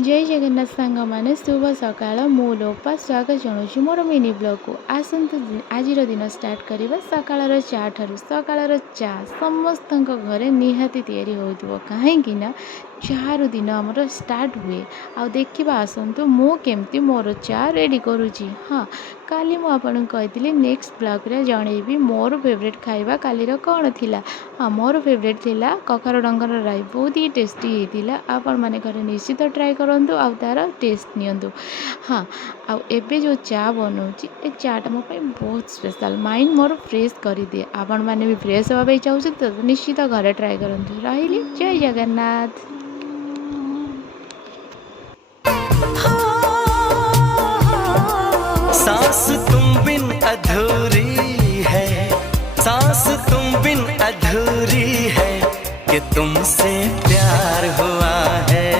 जय जगन्नाथ सांग मैंने शुभ सकाळ मु लोपा स्वागत जनाऊँ मोर मिनी ब्लॉग को आसतु आज दिन स्टार्ट करवा सकाळ चा ठारू सकाळ चा समस्त घरे निहाती तैयारी हो कहीं चारु दिन आमर स्टार्ट हुए आ देखा आसतु मु केमती मोर चा रेडी करुँची। हाँ काली मुझे कही नेक्स्ट ब्लॉग रे जनइबी मोर फेवरेट खाଇବା कालीर कौन थिला। हाँ मोर फेवरेट थिला कखार डंगर राई बहुत ही टेस्टी होता आपण मैंने घरे निश्चित ट्राए करूँ आ तार टेस्ट नियंतु। हाँ आबे जो चा बनाऊँगी ए चाटा मो बहुत स्पेशल माइंड मोर फ्रेश कर दिए आपण मैंने भी फ्रेश हाँवाई चाहते तो निश्चित घरे ट्राए करूँ। रही जय जगन्नाथ। सांस तुम बिन अधूरी है, सांस तुम बिन अधूरी है कि तुमसे प्यार हुआ है।